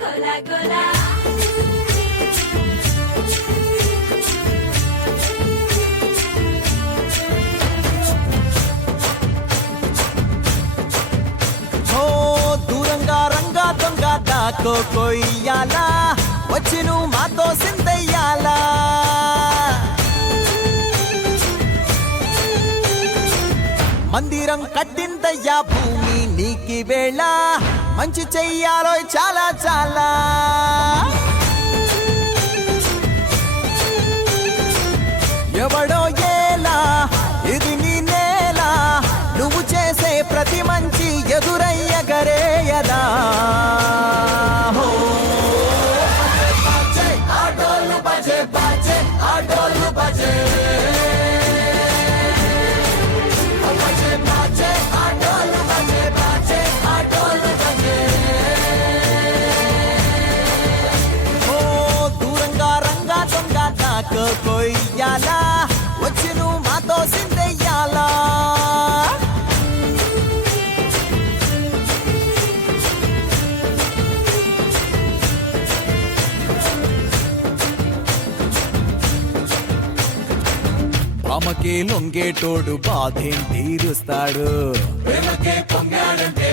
గోలా గోలా దూరంగా రంగా దొంగ దాకో కొయ్యాలా వచ్చి నువ్వు మాతో సిందయ్యాలా మందిరం కట్టిందయ్యా భూమి నీకి వేళ మంచి చెయ్యాలో చాలా చాలా ఎవడో ఏలా ఇది నీ నేల నువ్వు చేసే ప్రతి మంచి ఎదురయ్యగరేయదా ఆటోలు బజే బాజే ఆటోలు బజే కొయ్యాలా వచ్చి నువ్వు మాతో సిందెయ్యాలా ప్రేమకే లొంగేటోడు బాధేం తీరుస్తాడు ప్రేమకే పొంగాడంటే